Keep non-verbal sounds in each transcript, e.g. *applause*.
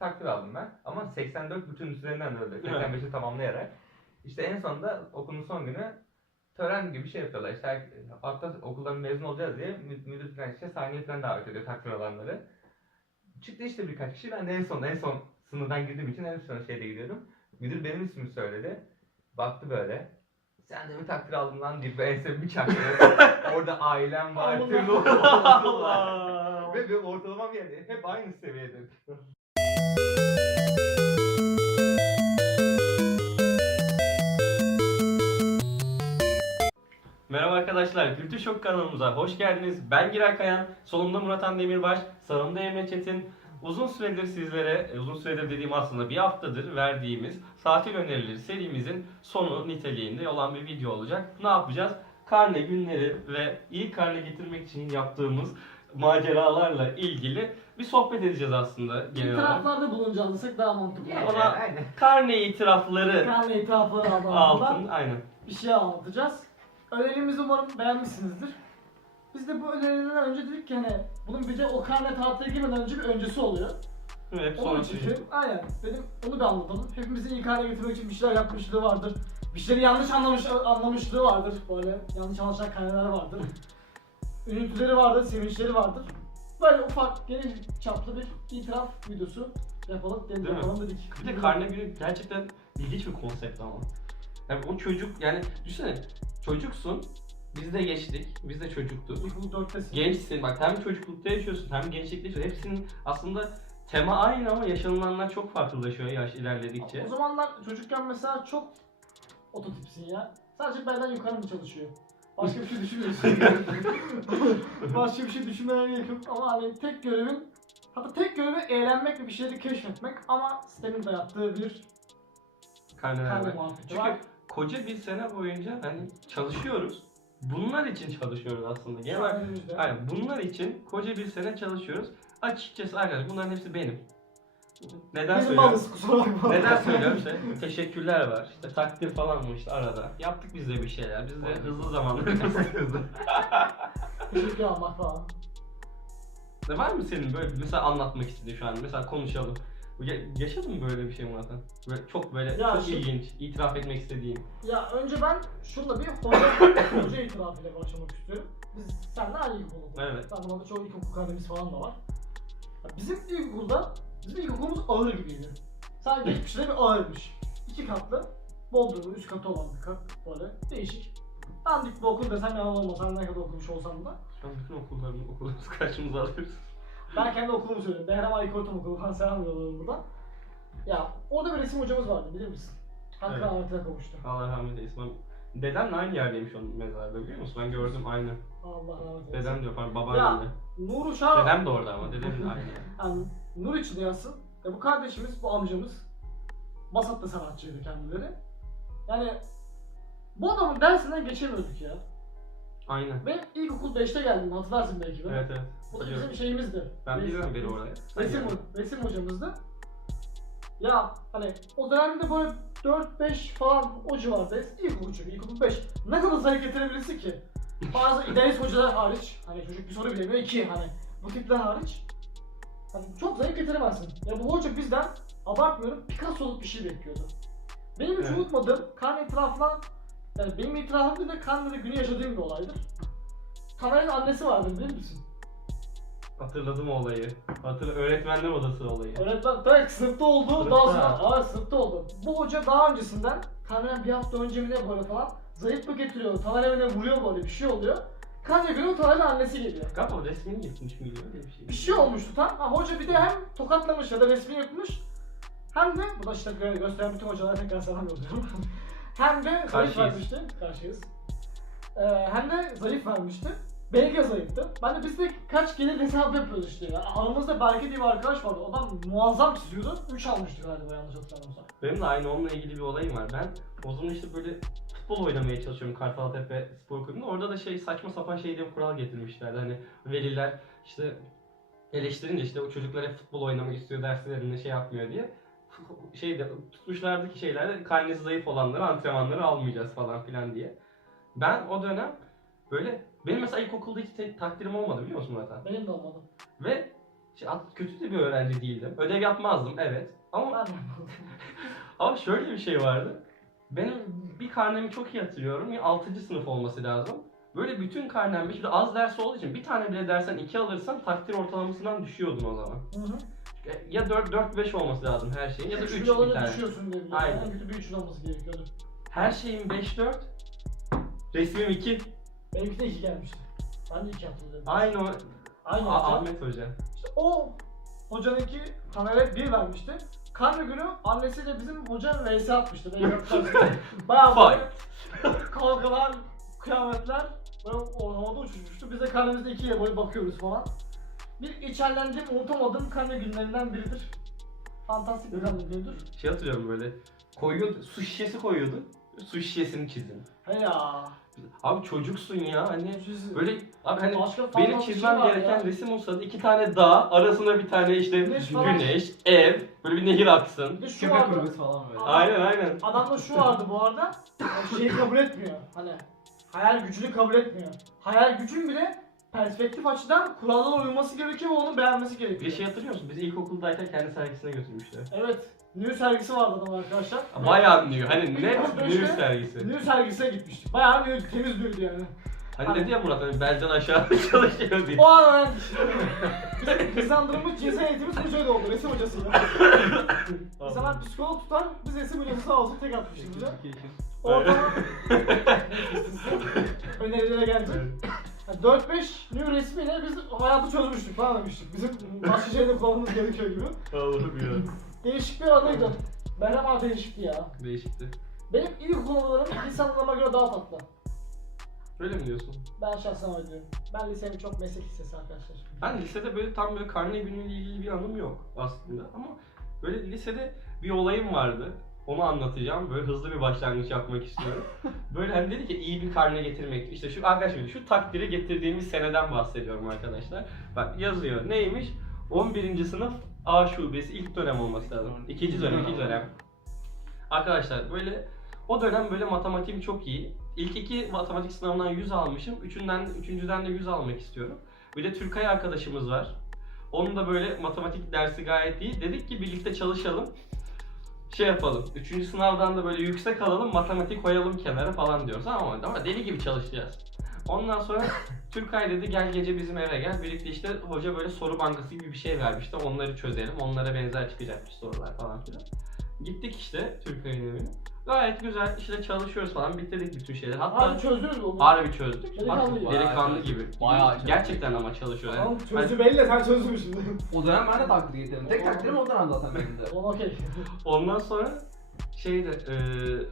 takdir aldım ben. Ama 84 bütün üzerinden öyle. 85'i tamamlayarak. İşte en sonunda okulun son günü tören gibi bir şey yapıyorlar. İşte hatta okuldan mezun olacağız diye mü- müdür falan işte sahneye falan davet ediyor takdir alanları. Çıktı işte birkaç kişi. Ben de en son en son sınırdan girdiğim için en son şeyde gidiyorum. Müdür benim ismimi söyledi. Baktı böyle. Sen de mi takdir aldın lan deyip ensemi bir çaktı. *laughs* Orada ailem var, tüm okul var. Allah. Ve benim ortalamam yani hep aynı seviyede. Merhaba arkadaşlar, Kültür Şok kanalımıza hoş geldiniz. Ben Giray Kayan, solumda Murat Han Demirbaş, sağımda Emre Çetin. Uzun süredir sizlere, e, uzun süredir dediğim aslında bir haftadır verdiğimiz tatil önerileri serimizin sonu niteliğinde olan bir video olacak. Ne yapacağız? Karne günleri ve iyi karne getirmek için yaptığımız maceralarla ilgili bir sohbet edeceğiz aslında genel olarak. İtiraflarda bulunacağız daha mantıklı. Yani, Ama- aynen. Karne itirafları Karne itirafları altında altın, aynen. bir şey anlatacağız. Önerimizi umarım beğenmişsinizdir. Biz de bu önerilerden önce dedik ki hani bunun bir de o karne tatile girmeden önce bir öncesi oluyor. Ve hep Onun sonra için dedim, aynen dedim onu bir anlatalım. Hepimizin iyi karne getirmek için bir şeyler yapmışlığı vardır. Bir şeyleri yanlış anlamış anlamışlığı vardır. Böyle yanlış anlaşılan karneler vardır. *laughs* Üzüntüleri vardır, sevinçleri vardır. Böyle ufak geniş çaplı bir itiraf videosu yapalım dedik. Değil mi? Yapalım dedik. Bir de karne günü gerçekten ilginç bir konsept ama. Yani o çocuk yani düşünsene çocuksun biz de geçtik biz de çocuktuk. İlkokul 4'tesin. Gençsin bak hem çocuklukta yaşıyorsun hem gençlikte yaşıyorsun. Hepsinin aslında tema aynı ama yaşanılanlar çok farklılaşıyor yaş ilerledikçe. O zamanlar çocukken mesela çok ototipsin ya. Sadece benden yukarı mı çalışıyor? Başka bir şey düşünmüyorsun. *laughs* Başka bir şey düşünmeden yakın ama hani tek görevin hatta tek görevi eğlenmek ve bir şeyleri keşfetmek ama sistemin dayattığı bir karne Çünkü. Koca bir sene boyunca hani çalışıyoruz. Bunlar için çalışıyoruz aslında. Genel. Aynen bunlar için koca bir sene çalışıyoruz. Açıkçası arkadaşlar bunların hepsi benim. Neden Bizim söylüyorum? malız kusura bakma. Neden söylüyorum işte teşekkürler var işte takdir falan mı işte arada yaptık biz de bir şeyler biz de hızlı zamanlarımızda *laughs* Teşekkür almak falan. Ne var mı senin böyle mesela anlatmak istediğin şu an mesela konuşalım Ya- Yaşadın mı böyle bir şey Murat? Böyle çok böyle Ya çok şu- ilginç itiraf etmek istediğin Ya önce ben şunla bir hoca, *coughs* hoca itirafıyla başlamak istiyorum. Biz seninle aynı ilkokul okuduk. Evet. Zaten orada çoğu ilkokul karnemiz falan da var. Ya bizim ilkokulda, bizim ilkokulumuz ağır gibiydi. Sadece *coughs* geçmişte bir ağırmış. İki katlı, Bodrum'un üst katı olan bir kat böyle değişik. Dandik bir okul desem yalan olmaz. Her ne kadar okumuş olsam da. Şu an bütün okullarımız okullarımızı karşımıza alıyoruz Ben kendi okulumu söyleyeyim. Behram Ali Ortam Okulu falan selam yolluyorum buradan. Ya orada bir resim hocamız vardı bilir misin? Hakkı Evet. rahmetine kavuştu. Allah rahmet eylesin Ben- Dedemle aynı yerdeymiş onun mezarda biliyor musun? Ben gördüm aynı. Allah rahmet eylesin. Dedem diyor pardon babaannemle. Nuru Şah... Dedem de orada ama dedemin aynı. *laughs* Yani nur içinde yatsın. Ya bu kardeşimiz, bu amcamız Basat'ta sanatçıydı kendileri. Yani bu adamın dersinden geçemiyorduk ya. Aynen. Ben ilkokul 5'te geldim hatırlarsın belki ben. Evet evet. Bu da Biliyorum. bizim şeyimizdi. Ben biliyorum beni oraya. Resim, resim hocamızdı. Ya hani o dönemde böyle 4-5 falan o civardayız. İlkokul çünkü ilkokul 5. Ne kadar zayıf getirebilirsin ki? Bazı idealist hocalar hariç, hani çocuk bir soru bilemiyor iki hani bu tipler hariç. Hani çok zayıf getiremezsin. Ya bu hoca bizden abartmıyorum Picasso'luk bir şey bekliyordu. Benim hiç Evet. unutmadığım karne itirafına yani benim itirafım bir de günü yaşadığım bir olaydır. Tamer'in annesi vardı bilir misin? Hatırladım o olayı. Hatırla öğretmenler odası olayı. Öğretmen tabii sınıfta oldu. Sınıfta. Daha sonra evet, sınıfta oldu. Bu hoca daha öncesinden Taner'den bir hafta önce mi ne böyle falan zayıf mı getiriyor? Taner evine vuruyor böyle bir şey oluyor. Taner günü Taner'in annesi geliyor. Galiba resmini yırtmış mıydı öyle bir şey. Bir şey olmuştu tam. Ha, hoca bir de hem tokatlamış ya da resmini yırtmış. Hem de bu da işte gö- gösteren bütün hocalara tekrar selam yolluyorum. *laughs* hem de zayıf Karşıyız. vermişti. Karşıyız. Ee, hem de zayıf vermişti. Belge zayıftı. Ben de biz de kaç gelir hesabı yapıyoruz işte ya. Aramızda Berke diye bir arkadaş vardı. Adam muazzam çiziyordu. 3 almıştı galiba yanlış hatırlamıyorsam. Benim de aynı onunla ilgili bir olayım var. Ben o zaman işte böyle futbol oynamaya çalışıyorum Kartaltepe Spor Kulübü'nde. Orada da şey saçma sapan şey diye bir kural getirmişlerdi. Hani veliler işte eleştirince işte o çocuklar hep futbol oynamak istiyor derslerinde şey yapmıyor diye. Şeyde tutmuşlardı ki şeylerde karnesi zayıf olanları antrenmanları almayacağız falan filan diye. Ben o dönem böyle benim mesela ilkokulda hiç tek takdirim olmadı biliyor musun abi? Benim de olmadı. Ve at- kötü de bir öğrenci değildim. Ödev yapmazdım evet. Ama *laughs* ama şöyle bir şey vardı. Benim bir karnemi çok iyi hatırlıyorum. Ya 6. sınıf olması lazım. Böyle bütün karnem şimdi az ders olduğu için bir tane bile dersen 2 alırsan takdir ortalamasından düşüyordun o zaman. Hı hı. Ya 4 4 5 olması lazım her şeyin ya da 3 Üç bir tane. düşüyorsun diye. Aynen. En kötü bir üçün olması gerekiyordu. Her şeyin 5 4. Resmim 2. Benimki de iki gelmişti. Ben de iki hatırlıyorum. Aynı o Aynı A-. Ahmet Hoca. İşte o hocanınki kamera bir vermişti. Karne günü annesiyle bizim hoca vs atmıştı. *laughs* Bayağı böyle kavgalar, kıyametler böyle o havada uçuşmuştu. Biz de karnemizde ikiye böyle bakıyoruz falan. Bir içerlendiğim, unutamadığım karne günlerinden biridir. Fantastik bir karne günüdür. Şey hatırlıyorum böyle. Koyuyordu, su şişesi koyuyordu. Su şişesini çizdim. He ya. Abi çocuksun ya hani Siz- böyle abi hani Başka benim fantastik çizmem şey var gereken ya. resim olsa da iki tane dağ arasına bir tane işte Güneş falan. güneş, ev, böyle bir nehir aksın. Bir de şu Köpek vardı. falan böyle. Aynen aynen. Adamda şu vardı bu arada. yani Şeyi kabul etmiyor. Hani hayal gücünü kabul etmiyor. Hayal gücün bile perspektif açıdan kurallara uyması gerekiyor ve onu beğenmesi gerekiyor. Bir şey hatırlıyor musun? Bizi ilkokuldayken kendi sergisine götürmüştü. Evet. New sergisi vardı adam arkadaşlar. Bayağı new. Hani net Beşte new sergisi. New sergisine gitmiştik. Bayağı new, temiz new'dü yani. Hani dedi ya Murat hani belden aşağı *laughs* çalışıyor diye. O an öğrendik. Bizim kazandığımız cinsel eğitimimiz hocayla oldu. Resim hocasıyla. *laughs* İnsanlar psikolog tutar, biz resim hocası sağ olsun tek atmıştık bize. Orada *laughs* önerilere gelecek. Yani 4-5 new resmiyle biz hayatı çözmüştük falan demiştik. Bizim başka şeyde kullanmamız gerekiyor gibi. Allah'ım ya. Değişik bir anıydı. Meryem abi değişikti ya. Değişikti. Benim ilk konularım lise anılarıma göre daha tatlı. Öyle mi diyorsun? Ben şahsen öyle diyorum. Ben lisemi çok meslek lisesi arkadaşlar. Ben lisede böyle tam böyle karne günüyle ilgili bir anım yok aslında ama böyle lisede bir olayım vardı. Onu anlatacağım. Böyle hızlı bir başlangıç yapmak istiyorum. *laughs* Böyle hani dedi ki iyi bir karne getirmek. İşte şu arkadaşlar şu takdiri getirdiğimiz seneden bahsediyorum arkadaşlar. Bak yazıyor. Neymiş? 11. sınıf A şubesi ilk dönem olması lazım. İkinci dönem, ikinci dönem. Arkadaşlar böyle o dönem böyle matematiğim çok iyi. İlk iki matematik sınavından 100 almışım. Üçünden, üçüncüden de 100 almak istiyorum. Bir de Türkay arkadaşımız var. Onun da böyle matematik dersi gayet iyi. Dedik ki birlikte çalışalım. Şey yapalım. Üçüncü sınavdan da böyle yüksek alalım. Matematik koyalım kenara falan diyoruz. Ama, ama deli gibi çalışacağız. Ondan sonra *laughs* Türkay dedi gel gece bizim eve gel. Birlikte işte hoca böyle soru bankası gibi bir şey vermişti. Onları çözelim. Onlara benzer çıkacakmış sorular falan filan. Gittik işte Türkay'ın evine. Gayet güzel işte çalışıyoruz falan. Bitirdik bütün şeyleri. Hatta Abi çözdünüz mü onu? Harbi çözdük. Delikanlı Bak, gibi. Delikanlı Bayağı gibi. Bayağı çözdük. Gerçekten ama çalışıyor. Yani. Tamam çözdü belli de sen şimdi? O dönem ben de takdir getirdim. Tek takdirim o dönem zaten benim de. Tamam okey. Ondan sonra şeyde eee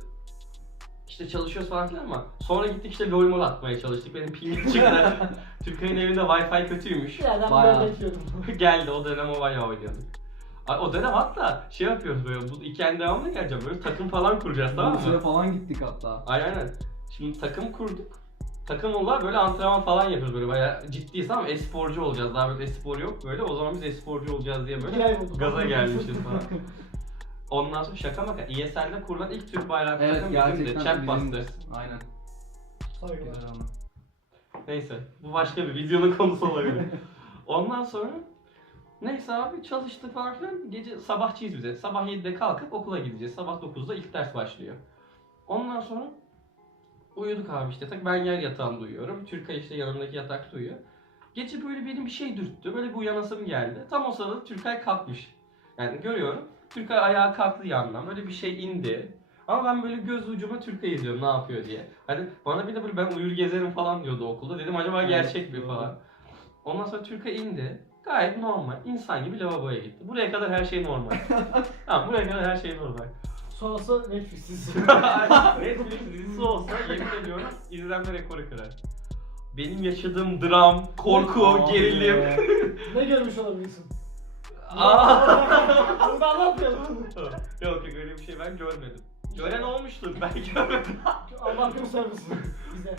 işte çalışıyoruz falan filan ama sonra gittik işte LoL mol atmaya çalıştık. Benim pingim *laughs* çıktı. Türkay'ın evinde Wi-Fi kötüymüş. Bir yerden Bayağı. böyle bekliyordum. *laughs* Geldi o dönem o bayağı oynuyorduk. Ay, O dönem hatta şey yapıyoruz böyle bu hikayenin devamına geleceğim böyle takım falan kuracağız tamam Bursa'ya mı? falan gittik hatta. Aynen aynen. Şimdi takım kurduk. Takımla böyle antrenman falan yapıyoruz böyle bayağı ciddiyiz ama e-sporcu olacağız. Daha böyle e-spor yok böyle. O zaman biz e-sporcu olacağız diye böyle İki gaza gelmişiz falan. Ondan sonra şaka maka ESL'de kurulan ilk Türk bayraklı Evet takım gerçekten bizim de Champ bizim- Basters. Aynen. Saygılar. Neyse bu başka bir videonun konusu olabilir. *laughs* Ondan sonra neyse abi çalıştık falan. Gece sabahçıyız bize. Sabah 7'de kalkıp okula gideceğiz. Sabah 9'da ilk ders başlıyor. Ondan sonra uyuduk abi işte. Tak ben yer yatağında uyuyorum. Türkay işte yanımdaki yatakta uyuyor. Gece böyle benim bir şey dürttü. Böyle bir uyanasım geldi. Tam o sırada Türkay kalkmış. Yani görüyorum. Türkay ayağa kalktı yandan. Böyle bir şey indi. Ama ben böyle göz ucuma Türkay izliyorum ne yapıyor diye. Hani bana bir de böyle ben uyur gezerim falan diyordu okulda. Dedim acaba gerçek mi falan. Ondan sonra Türkay indi. Gayet normal. İnsan gibi lavaboya gitti. Buraya kadar her şey normal. *laughs* tamam buraya kadar her şey normal. Sonrası Netflix'siz. *laughs* Netflix dizisi olsa yemin ediyorum izlenme rekoru kırar. Benim yaşadığım dram, korku, Abi. gerilim. *laughs* ne görmüş olabilirsin? Aa! Bunu da anlatmayalım. yok yok öyle bir şey ben görmedim. Gören olmuştur ben görmedim. Allah göstermesin bize.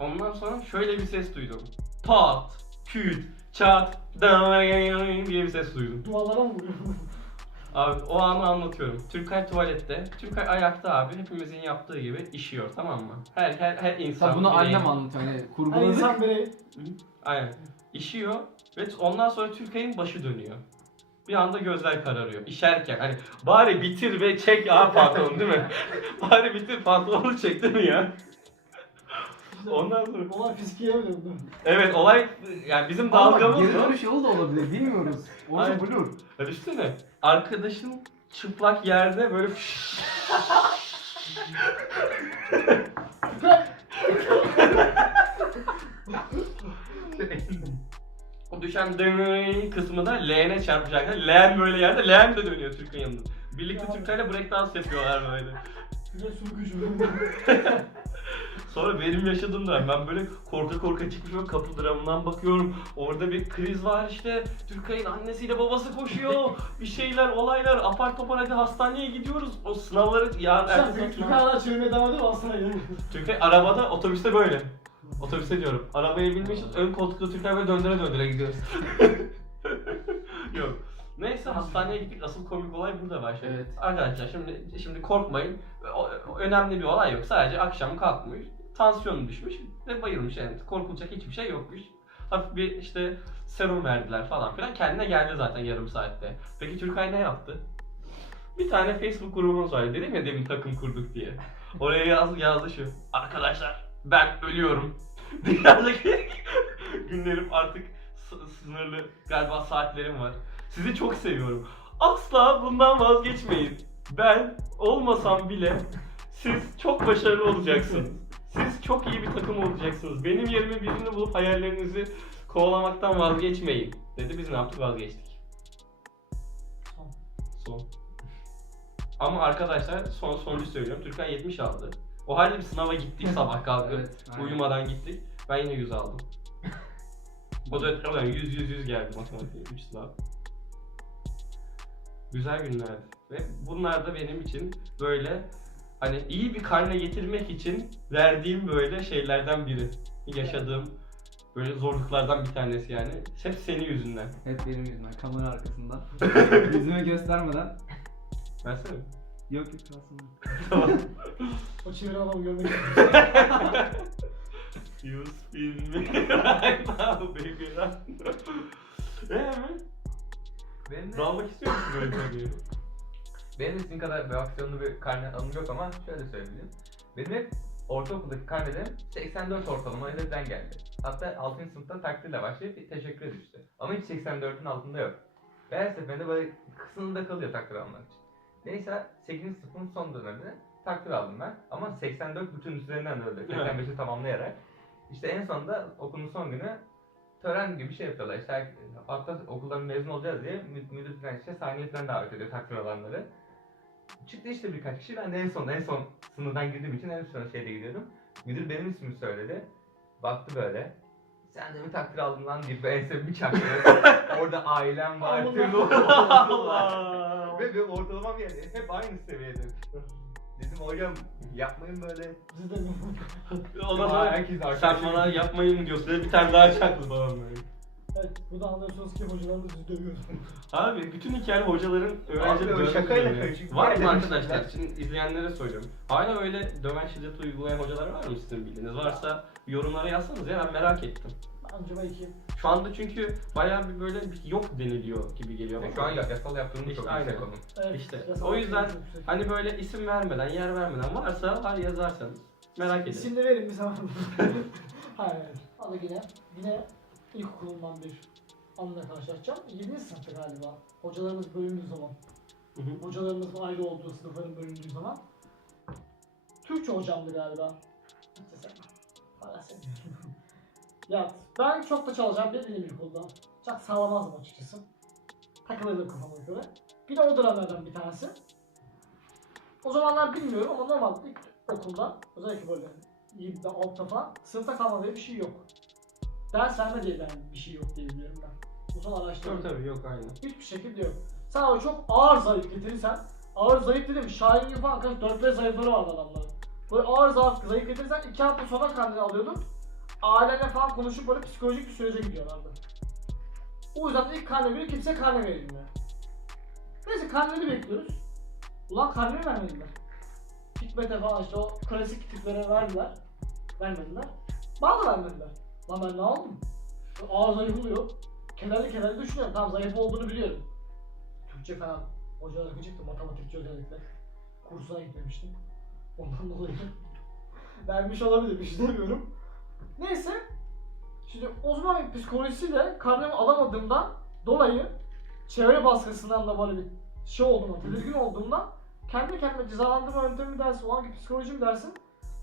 Ondan sonra şöyle bir ses duydum. Pat, küt, çat, diye bir ses duydum. Duvarlara mı vuruyor? *laughs* Abi o anı anlatıyorum. Türkay tuvalette, Türkay ayakta abi hepimizin yaptığı gibi işiyor tamam mı? Her her her insan Sen bunu annem anlatıyor hani Her kurguladık. insan birey. Aynen. işiyor ve ondan sonra Türkay'ın başı dönüyor. Bir anda gözler kararıyor. İşerken hani bari bitir ve çek ya pantolonu değil mi? *laughs* bari bitir pantolonu çek değil mi ya? Ondan sonra Olay fiskiye mi döndü? evet olay yani bizim dalgamız geri dönüş yolu da olabilir bilmiyoruz. Orası Aynen. blur. Ya düşünsene arkadaşın çıplak yerde böyle *laughs* o düşen dönüy kısmı da leğene çarpacak. Leğen böyle yerde leğen de dönüyor Türk'ün yanında. Birlikte. Türk'lerle breakdance yapıyorlar böyle. Güzel sürgücü. *laughs* Sonra benim yaşadığım dönem ben böyle korka korka çıkmış böyle kapı dramından bakıyorum. Orada bir kriz var işte. Türkay'ın annesiyle babası koşuyor. *laughs* Bir şeyler olaylar apar topar hadi hastaneye gidiyoruz. O sınavları ya Sen ertesi sınav- yukarıdan çevirmeye devam ediyor aslında yani. Türkay arabada otobüste böyle. Otobüste diyorum. Arabaya binmişiz ön koltukta Türkay böyle döndüre döndüre gidiyoruz. *laughs* Yok. Neyse hastaneye gittik. Asıl komik olay burada başladı. Evet. Arkadaşlar şimdi şimdi korkmayın. O- önemli bir olay yok. Sadece akşam kalkmış. Tansiyonu düşmüş ve bayılmış yani. Korkulacak hiçbir şey yokmuş. Hafif bir işte serum verdiler falan filan. Kendine geldi zaten yarım saatte. Peki Türkay ne yaptı? Bir tane Facebook grubumuz var. Dedim ya demin takım kurduk diye. Oraya yaz, yazdı şu. Arkadaşlar ben ölüyorum. *laughs* Dünyadaki *laughs* günlerim artık sınırlı galiba saatlerim var. Sizi çok seviyorum. Asla bundan vazgeçmeyin. Ben olmasam bile siz çok başarılı olacaksınız. Siz çok iyi bir takım olacaksınız. Benim yerime birini bulup hayallerinizi kovalamaktan vazgeçmeyin. Dedi biz ne yaptık vazgeçtik. Son. Son. Ama arkadaşlar son sonucu söylüyorum. Türkan 70 aldı. O halde bir sınava gittik *laughs* sabah kalkıp. Evet, aynen. uyumadan gittik. Ben yine 100 aldım. O da o da 100 100 100 geldi matematiğe 3 sınav. Güzel günlerdi. Ve bunlar da benim için böyle hani iyi bir karne getirmek için verdiğim böyle şeylerden biri. Yaşadığım böyle zorluklardan bir tanesi yani. Hep senin yüzünden. Hep benim yüzümden. Kamera arkasından. *laughs* Yüzümü göstermeden. Versene. Yok yok aslında. *laughs* tamam. O çeviren adamı görmek. *laughs* You spin me right now baby right now. Eee mi? Benim de, Dalmak istiyor musun böyle bir? Benim de sizin kadar bir aksiyonlu bir karne alım yok ama şöyle söyleyeyim. Benim hep ortaokuldaki karnelerim 84 ortalama hedeften geldi. Hatta 6. sınıfta takdirle başlayıp bir teşekkür düştü. Ama hiç 84'ün altında yok. Ve her seferinde böyle kısmında kalıyor takdir almak için. Neyse 8. sınıfın son döneminde takdir aldım ben. Ama 84 bütün üzerinden de öyle. Evet. 85'i tamamlayarak. İşte en sonunda okulun son günü tören gibi bir şey yapıyorlar. İşte hatta okuldan mezun olacağız diye mü- müdür falan işte sahneye falan davet ediyor takdir alanları. Çıktı işte birkaç kişi. Ben de en son en son sınıfdan girdiğim için en son şeyde gidiyordum. Müdür benim ismimi söyledi. Baktı böyle. Sen de mi takdir aldın lan deyip ense bir çaktı. *laughs* Orada ailem var, Allah. tüm var. Allah. *laughs* Ve benim ortalamam yani hep aynı seviyede. Dedim hocam yapmayın böyle. Bizi de Aa, sen bana yapmayın mı diyorsun. Bir tane daha çaktı falan böyle. Evet, burada anlıyorsunuz ki hocalarımız bizi dövüyor. Abi bütün hikaye hocaların öğrencileri Abi, dövmesi şakayla karışık. Var mı arkadaşlar? Şimdi izleyenlere söylüyorum. Hala öyle döven şiddet uygulayan hocalar var mı sizin bildiğiniz? Varsa yorumlara yazsanız ya ben merak ettim. Bence belki Şu anda çünkü bayağı bir böyle bir yok deniliyor gibi geliyor. Bana. Şu an yasal yaptığımız İşte çok aynen. yüksek onun. evet, İşte, yasal o yüzden. Hani böyle isim vermeden, yer vermeden varsa var yazarsanız merak ederim. İsim de verin bir zaman. *laughs* Hayır. Adı yine, yine ilkokulundan bir anla karşılaşacağım. 7. sınıfta galiba. Hocalarımız bölündüğü zaman. Hı hı. Hocalarımızın ayrı olduğu sınıfların bölündüğü zaman. Türkçe hocamdı galiba. De sevmem. Hala sevmiyorum. ya ben çok da çalışan bir değilim ilkokulda. Çok sağlamazdım açıkçası. Takılırdım kafama göre. Bir de o dönemlerden bir tanesi. O zamanlar bilmiyorum ama normalde ilk okulda özellikle böyle 7'de 6'da falan sınıfta kalma diye bir şey yok. Verme diye de bir şey yok diye biliyorum ben. Son araştırma. Tabii tabii yok aynen. Hiçbir şekilde yok. Sen o çok ağır zayıf getirirsen, ağır zayıf dedim Şahin gibi falan kaç 4-5 zayıfları vardı adamların. Böyle ağır zayıf, zayıf getirirsen 2 hafta sonra kendini alıyordun. Ailenle falan konuşup böyle psikolojik bir sürece gidiyorlardı. O yüzden ilk karne günü kimse karne verilmiyor. Neyse karneleri bekliyoruz. Ulan karne vermediler? Hikmet'e falan işte o klasik tiplere verdiler. Vermediler. Bana da vermediler. Lan ben ne aldım? Ağır zayıflıyor. Kenarlı kenarlı düşünüyorum. Tamam zayıf olduğunu biliyorum. Türkçe falan. Hocalar gıcıktı matematikçi özellikle. Kursuna gitmemiştim. Ondan *laughs* dolayı vermiş olabilir bir şey demiyorum. Neyse. Şimdi o zaman psikolojisiyle karnemi alamadığımdan dolayı çevre baskısından da böyle bir şey olduğumda, tedirgin olduğumda kendi kendime cezalandırma yöntemi dersi, o anki psikolojim dersin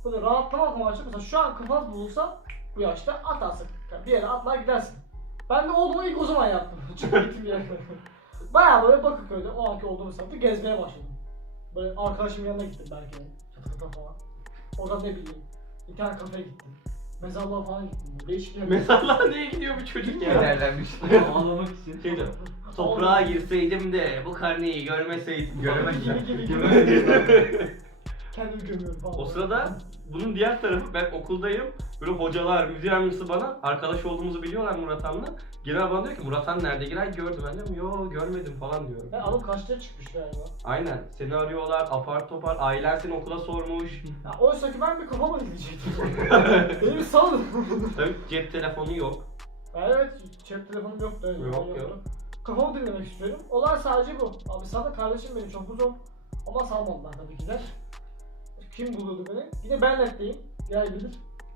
böyle rahatlamak amaçlı mesela şu an kafan bulursa bu yaşta atarsın. Yani bir yere atlar gidersin. Ben de olduğumu ilk o zaman yaptım. *laughs* Çünkü gittim bir yere. Bayağı böyle Bakırköy'de o anki olduğum semtte gezmeye başladım. Böyle arkadaşımın yanına gittim belki çatıda falan. Oradan ne bileyim internet kafeye gittim. Mezarlığa falan gittim. Değişik yerler. Mezarlığa niye gidiyor bu çocuk ya? Kederlenmiş. Ağlamak *laughs* için. Şey diyor, toprağa girseydim de bu karneyi görmeseydim. Göremez. gibi gibi gibi. *laughs* Kendimi gömüyorum falan. O sırada bunun diğer tarafı ben okuldayım. Böyle hocalar, müdür yardımcısı bana arkadaş olduğumuzu biliyorlar Murat Han'la. Giray bana diyor ki Murat Han nerede? Giray gördü. Ben diyorum yo görmedim falan diyorum. Ben alıp kaçta çıkmış galiba. Aynen. Seni arıyorlar, apar topar. Ailen seni okula sormuş. Ya oysa ki ben bir kafama gidecektim. *laughs* Beni salın. Tabii cep telefonu yok. evet, cep telefonum yoktu. öyle Yok, yok. Kafamı dinlemek istiyorum. Olay sadece bu. Abi sana kardeşim benim çok uzun. Ama salmadılar tabii ki de. Kim buluyordu beni? Yine ben netteyim. Gel bilir.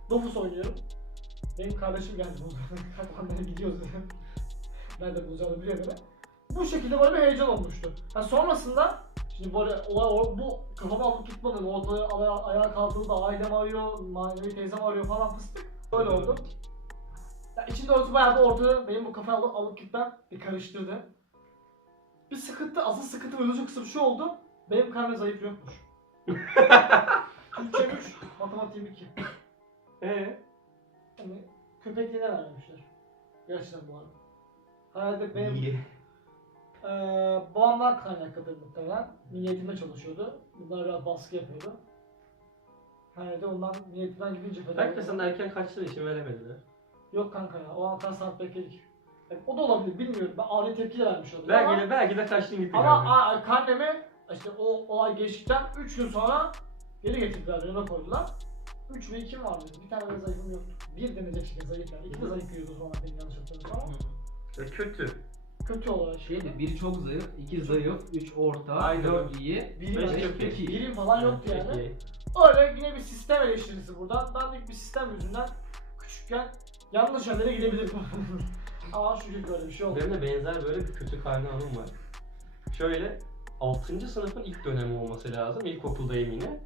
Dofus oynuyorum. Benim kardeşim geldi buldu. *laughs* Kalkmanlara gidiyoruz dedim. *laughs* Nerede bulacağını biliyor beni. Bu şekilde böyle bir heyecan olmuştu. Ha sonrasında Şimdi böyle olay bu kafama alıp gitmeden ortaya aya, ayağa kaldığında ailem arıyor, manevi teyzem arıyor falan fıstık. Böyle oldu. Ya içinde ortası bayağı bir ortada benim bu kafayı alıp, alıp gitmem bir karıştırdı. Bir sıkıntı, asıl sıkıntı ve üzücü kısım şu oldu. Benim karnım zayıf yokmuş. Türkçe 3, matematiğim 2. Ee? Yani köpekliğine vermişler. Gerçekten bu arada. Herhalde benim Niye? Ee, babamdan kaynaklıdır muhtemelen. Niyetimde çalışıyordu. Bunlar biraz baskı yapıyordu. Herhalde ondan niyetimden gidince feda Belki de sana erken kaçtığın için veremediler. Yok kanka ya, o an kaç saat bekledik. Yani o da olabilir, bilmiyorum. Ben ani tepki de vermiş olabilir Belki ama, de, belki de kaçtın gittin. ama a- karnemi işte o olay geçtikten 3 gün sonra geri getirdiler, önüme koydular. 3 ve 2 vardı. Bir tane de zayıfım yoktu. Bir denecek şekilde zayıf yani. İki de zayıf yiyordu o zaman benim yanlış hatırlamıyorsam ama. E, Kötü. Kötü olarak. Şey de biri çok zayıf, iki zayıf, üç orta, Aynen. dört iyi, Biri Beş beş, çok iyi. iki. Birim falan yoktu yani. Peki. Öyle yine bir sistem eleştirisi buradan. Dandik bir sistem yüzünden küçükken yanlış yerlere gidebilirim. *laughs* Ama şükür böyle bir şey oldu. Benim de benzer böyle bir kötü karne anım var. Şöyle 6. sınıfın ilk dönemi olması lazım. İlkokuldayım yine.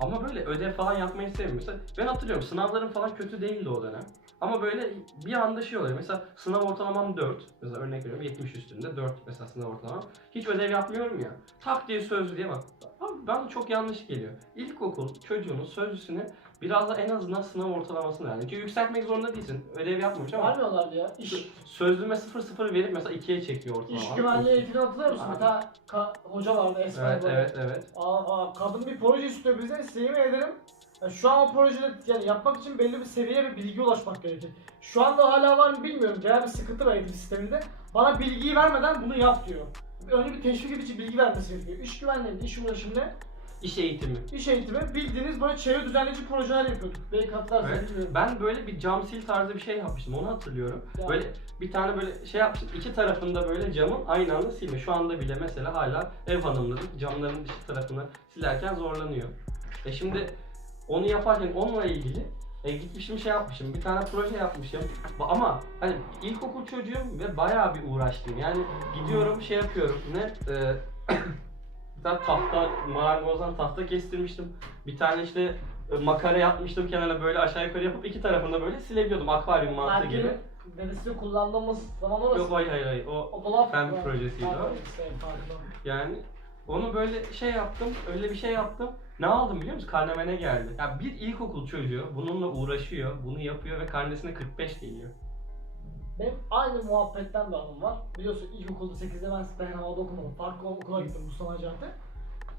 Ama böyle ödev falan yapmayı sevmiyorum. Mesela ben hatırlıyorum sınavlarım falan kötü değildi o dönem. Ama böyle bir anda şey oluyor. Mesela sınav ortalamam 4. Mesela örnek veriyorum 70 üstünde 4 mesela sınav ortalamam. Hiç ödev yapmıyorum ya. Tak diye sözlü diye bak. Abi bana çok yanlış geliyor. İlkokul çocuğunun sözlüsünü biraz da en azından sınav ortalamasını yani. Çünkü yükseltmek zorunda değilsin. Ödev yapmamış ama. Vermiyorlardı ya. İş, Sözlüme 0-0 verip mesela 2'ye çekiyor ortalama. iş güvenliği eğitimini hatırlıyor musun? Abi. Bir tane ka- hoca vardı esmer Evet böyle. evet evet. Aa, aa, kadın bir proje istiyor bizden. Size yemin ederim. Ya şu an o projede yani yapmak için belli bir seviyeye ve bilgiye ulaşmak gerekir. Şu anda hala var mı bilmiyorum. Genel bir sıkıntı var eğitim sisteminde. Bana bilgiyi vermeden bunu yap diyor. Önce bir teşvik edici bilgi vermesi gerekiyor. İş güvenliğinde, iş ulaşımında İş eğitimi. İş eğitimi bildiğiniz böyle çevre düzenleyici projeler yapıyorduk. Belki hatırlarsınız Evet. bilmiyorum. Ben böyle bir cam sil tarzı bir şey yapmıştım onu hatırlıyorum. Ya. Böyle bir tane böyle şey yapmıştım. iki tarafında böyle camın aynı anda silme. Şu anda bile mesela hala ev hanımları camların dış tarafını silerken zorlanıyor. E şimdi onu yaparken onunla ilgili e gitmişim şey yapmışım. Bir tane proje yapmışım. Ama hani ilkokul çocuğum ve bayağı bir uğraştım. Yani gidiyorum şey yapıyorum. Ne? E, bir tane tahta, marangozdan tahta kestirmiştim. Bir tane işte e, makara yapmıştım kenara böyle aşağı yukarı yapıp iki tarafında böyle silebiliyordum akvaryum mantığı gibi. Belki dedesini kullandığımız zaman orası. Yok hayır hayır hayır o O dolap fen var. projesiydi o. İşte, pardon. yani onu böyle şey yaptım öyle bir şey yaptım. Ne aldım biliyor musun? Karneme ne geldi? Ya bir ilkokul çocuğu bununla uğraşıyor, bunu yapıyor ve karnesine 45 geliyor. Benim aynı muhabbetten bir anım var. Biliyorsun ilkokulda 8'de ben Beyhanlı'da okumadım. Farklı okula gittim Mustafa Hacı'da.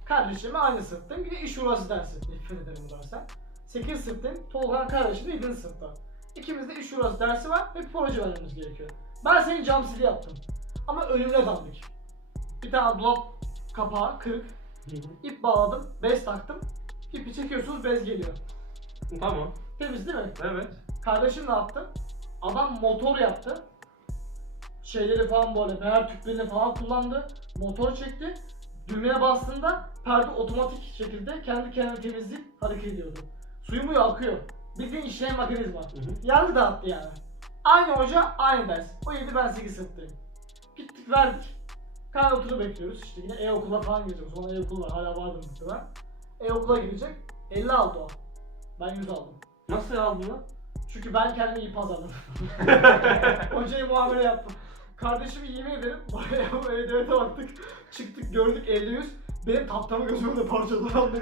Kardeşimle aynı sınıftayım. Bir de iş uğraşı dersi. Nefret ederim bu dersen. 8 sınıftayım. Tolga'nın kardeşim de 7. sınıfta. İkimizde iş uğraşı dersi var ve proje vermemiz gerekiyor. Ben senin cam sili yaptım. Ama önümle dandik. Bir tane dolap kapağı kırık. İp bağladım, bez taktım. İpi çekiyorsunuz bez geliyor. tamam. Temiz değil mi? Evet. Kardeşim ne yaptı? Adam motor yaptı. Şeyleri falan böyle meğer tüplerini falan kullandı. Motor çekti. Düğmeye bastığında perde otomatik şekilde kendi kendine temizleyip hareket ediyordu. Suyu mu akıyor. Bildiğin işleyen mekanizma. hı. Yargı dağıttı yani. Aynı hoca aynı ders. O 7 ben 8 sınıftayım. Gittik verdik. Kahve oturu bekliyoruz. İşte yine e-okula falan gidiyoruz. Zaman e-okul var. Hala vardır muhtemelen. E-okula gidecek. 50 aldı o. Ben 100 aldım. Nasıl aldın lan? Çünkü ben kendimi iyi pazarladım. *laughs* Hocaya muamele yaptım. Kardeşimi yemin ederim *laughs* bayağı E-Devlet'e baktık. Çıktık gördük 50-100. Benim taptamı gözümün de parçaladı. *laughs*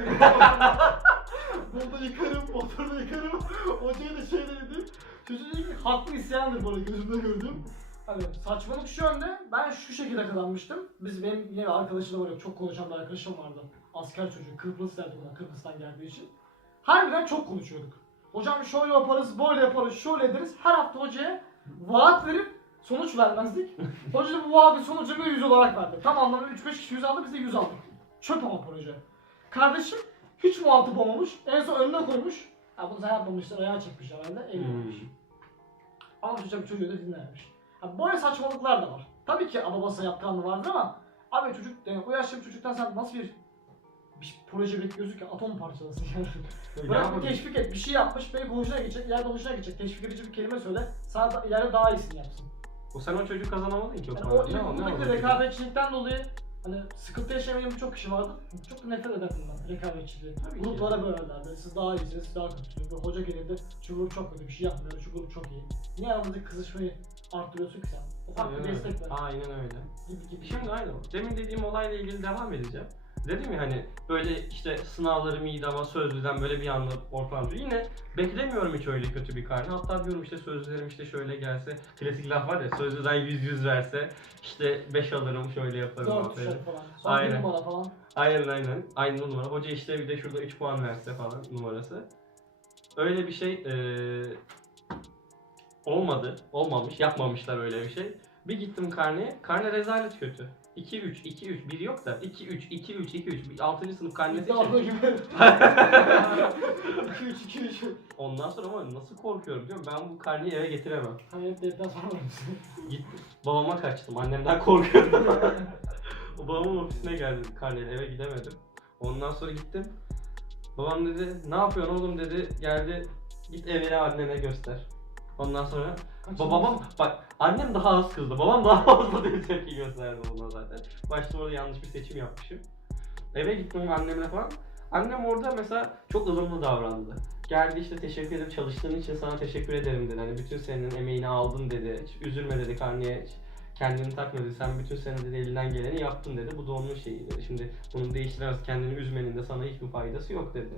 Burada yıkarım, motorda yıkarım. Hocaya da şey dedi. Dedi ki haklı isyandır böyle gözümde gördüm. Hani saçmalık şu yönde, ben şu şekilde kazanmıştım. Biz benim yine bir arkadaşım da var, çok konuşan bir arkadaşım vardı. Asker çocuğu, Kıbrıs derdi ona, Kıbrıs'tan geldiği için. Harbiden çok konuşuyorduk. Hocam şöyle yaparız, böyle yaparız, şöyle ederiz. Her hafta hocaya vaat verip sonuç vermezdik. *laughs* Hoca da bu vaadin sonucunu 100 olarak verdi. Tam anlamda 3-5 kişi 100 aldı, biz de 100 aldık. Çöp ama proje. Kardeşim hiç muhatap olmamış. En son önüne koymuş. Ha bunu sen yapmamışlar, ayağa çekmiş herhalde. Evlenmiş. Hmm. Ama çocuk çocuğu da dinlememiş. Ha, böyle saçmalıklar da var. Tabii ki babası yaptığı anı vardır ama abi çocuk, yani o yaşta bir çocuktan sen nasıl bir, bir proje bekliyorsun ki atom parçalasın yani. *laughs* Bırak bir teşvik et, bir şey yapmış, belki hoşuna gidecek, ileride hoşuna gidecek. Teşvik edici bir kelime söyle, sana da, ileride daha iyisini yapsın. O sen o çocuğu kazanamadın ki o Yani parayı. o Ne oldu? Ne rekabetçilikten dolayı hani sıkıntı yaşamayan birçok kişi vardı. Çok nefret ederdim ben rekabetçiliği. Tabii. Gruplara bölerlerdi. Siz daha iyisiniz, siz daha kötüsünüz. Böyle hoca gelirdi, şu grup çok kötü bir şey yapmıyor, şu grup çok iyi. Niye aramızdaki kızışmayı arttırıyorsun ki sen? Ufak bir destek ver. Aynen öyle. Gibi gibi. Şimdi aynı. Demin dediğim olayla ilgili devam edeceğim. Dedim ya hani böyle işte sınavlarım iyiydi ama sözlüden böyle bir anda ortalamcı. Yine beklemiyorum hiç öyle kötü bir karne. Hatta diyorum işte sözlülerim işte şöyle gelse. Klasik laf var ya sözlüden 100 100 verse işte 5 alırım şöyle yaparım. 4 aferin. tuşak falan. Bir Aynen. numara falan. Aynen aynen. Aynı numara. Hoca işte bir de şurada 3 puan verse falan numarası. Öyle bir şey eee, olmadı. Olmamış. Yapmamışlar öyle bir şey. Bir gittim karneye. Karne rezalet kötü. 2 3 2 3 bir yok da 2 3 2 3 2 3 6. sınıf karnesi için. gibi. 2 3 2 3. Ondan sonra ama nasıl korkuyorum musun? Ben bu karneyi eve getiremem. Hep defter sonra Gittim. Babama kaçtım. Annemden korkuyorum. *laughs* o babamın ofisine geldim karneyle eve gidemedim. Ondan sonra gittim. Babam dedi ne yapıyorsun oğlum dedi geldi git evine annene göster. Ondan sonra ba- babam bak annem daha az kızdı. Babam daha *laughs* fazla bir tepki gösterdi ona zaten. Başta orada yanlış bir seçim yapmışım. Eve gittim annemle falan. Annem orada mesela çok ılımlı davrandı. Geldi işte teşekkür ederim çalıştığın için sana teşekkür ederim dedi. Hani bütün senin emeğini aldın dedi. Hiç üzülme dedi karneye hiç kendini takma dedi. Sen bütün sene dedi elinden geleni yaptın dedi. Bu da onun şeyi dedi. Şimdi bunu değiştiremez kendini üzmenin de sana hiçbir faydası yok dedi.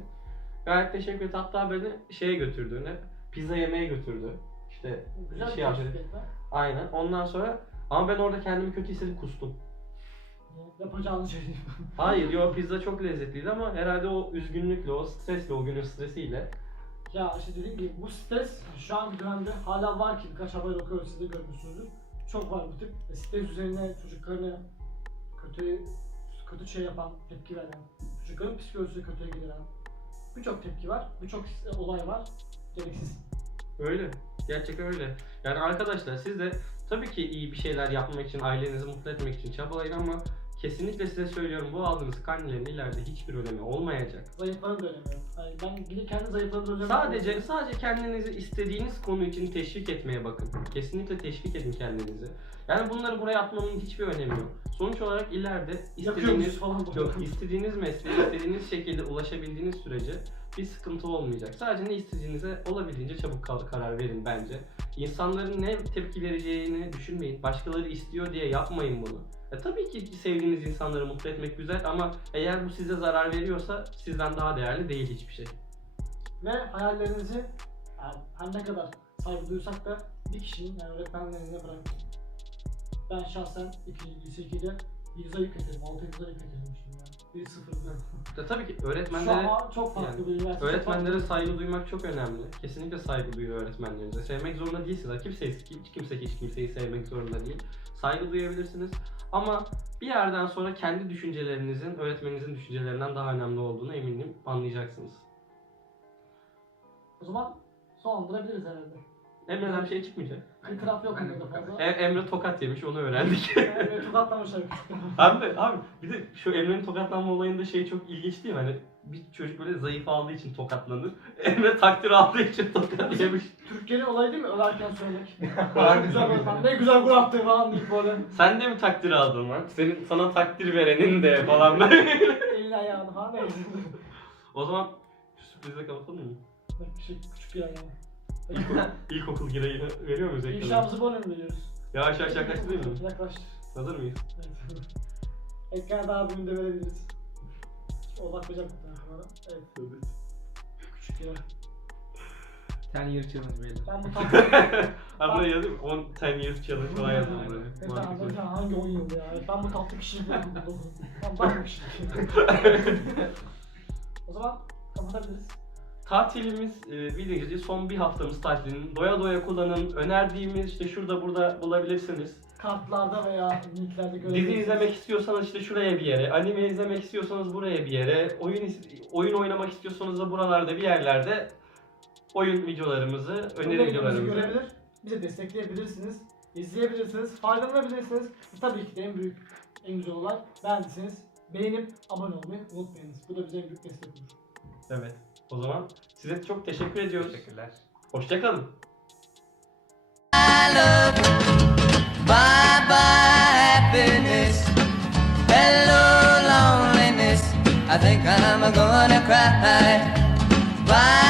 Gayet teşekkür etti. Hatta beni şeye götürdü. Ne? Pizza yemeye götürdü. İşte Güzel şey bir yaptı. teşvik etme. Aynen. Ondan sonra ama ben orada kendimi kötü hissedip kustum. Yapacağını şey değil. Hayır, *laughs* yo pizza çok lezzetliydi ama herhalde o üzgünlükle, o stresle, o günün stresiyle Ya işte dediğim gibi bu stres şu an dönemde hala var ki birkaç haber okuyoruz siz de görmüşsünüzdür. Çok var bu tip e, stres üzerine çocuklarını kötü kötü şey yapan, tepki veren, çocukların psikolojisi kötüye giden birçok tepki var, birçok olay var. Gereksiz. Öyle. Gerçekten öyle. Yani arkadaşlar siz de tabii ki iyi bir şeyler yapmak için, ailenizi mutlu etmek için çabalayın ama kesinlikle size söylüyorum bu aldığınız karnelerin ileride hiçbir önemi olmayacak. Zayıfların da önemi yok. Yani ben gidip kendi zayıflarımın önemi Sadece sadece kendinizi istediğiniz konu için teşvik etmeye bakın. Kesinlikle teşvik edin kendinizi. Yani bunları buraya atmanın hiçbir önemi yok. Sonuç olarak ileride yapıyormuş istediğiniz falan. Yok istediğiniz mesleğe istediğiniz şekilde ulaşabildiğiniz sürece bir sıkıntı olmayacak. Sadece ne istediğinize olabildiğince çabuk karar verin bence. İnsanların ne tepki vereceğini düşünmeyin. Başkaları istiyor diye yapmayın bunu. E tabii ki sevdiğiniz insanları mutlu etmek güzel ama eğer bu size zarar veriyorsa sizden daha değerli değil hiçbir şey. Ve hayallerinizi yani ne kadar saygı duysak da bir kişinin yani öğretmenlerine bırakın. Ben şahsen 2. lise 2'de 100 ayıp getirdim, 6 yüz ayıp getirmişim ya. 1 0'da. Tabii ki Şu öğretmenlere an çok farklı bir üniversite. Öğretmenlere saygı duymak çok önemli. Kesinlikle saygı duyun öğretmenlerinize. Sevmek zorunda değilsiniz. Kimse, hiç kimse hiç kimseyi sevmek zorunda değil. Saygı duyabilirsiniz. Ama bir yerden sonra kendi düşüncelerinizin öğretmeninizin düşüncelerinden daha önemli olduğunu eminim anlayacaksınız. O zaman sonlandırabiliriz herhalde. Emre'den bir şey çıkmayacak. İtiraf yok de bunda tokat. fazla. E- Emre tokat yemiş onu öğrendik. *laughs* Emre tokatlamışlar *laughs* küçükten. abi, abi bir de şu Emre'nin tokatlanma olayında şey çok ilginç değil mi? Hani bir çocuk böyle zayıf aldığı için tokatlanır. *laughs* Emre takdir aldığı için tokat yemiş. Türkiye'nin olayı değil mi? Ölerken söylemek. Çok güzel böyle. Ne güzel gol attı falan deyip böyle. Sen de mi takdir aldın lan? Senin sana takdir verenin de falan böyle. Elini ayağını falan neyse. o zaman şu sürprizi kapatalım mı? Bir şey küçük bir ayağını. İlkokul gireyi veriyor muyuz ekrana? İnşamızı böyle mi veriyoruz? Yavaş yavaş yaklaştırayım mı? Yaklaş. Hazır mıyız? Evet. *laughs* Ekran daha büyüğünde verebiliriz. Odaklayacak muhtemelen. Evet. Küçük yer. Ten year challenge belli. Ben bu *laughs* tatlı... Abi buraya yazayım 10 10 years challenge falan yazalım Evet, böyle. tamam, Mantıklı. ben hangi 10 yılda ya? Evet, Ben bu tatlı kişiyi buldum. Tamam *laughs* ben bu kişiyi. o zaman kapatabiliriz. Tatilimiz e, bildiğiniz gibi son bir haftamız tatilinin doya doya kullanın. Önerdiğimiz işte şurada burada bulabilirsiniz. Kartlarda veya linklerde Dizi görebilirsiniz. izlemek istiyorsanız işte şuraya bir yere, anime izlemek istiyorsanız buraya bir yere, oyun is- oyun oynamak istiyorsanız da buralarda bir yerlerde oyun videolarımızı, öneri videolarımızı görebilir, bize destekleyebilirsiniz, izleyebilirsiniz, faydalanabilirsiniz. Tabii ki de en büyük, en güzel olay beğendiyseniz beğenip abone olmayı unutmayınız. Bu da bize en büyük destek olur. Evet. O zaman size çok teşekkür ediyoruz. Teşekkürler. Hoşçakalın. I love. Bye bye happiness. Hello loneliness. I think I'm gonna cry. Bye bye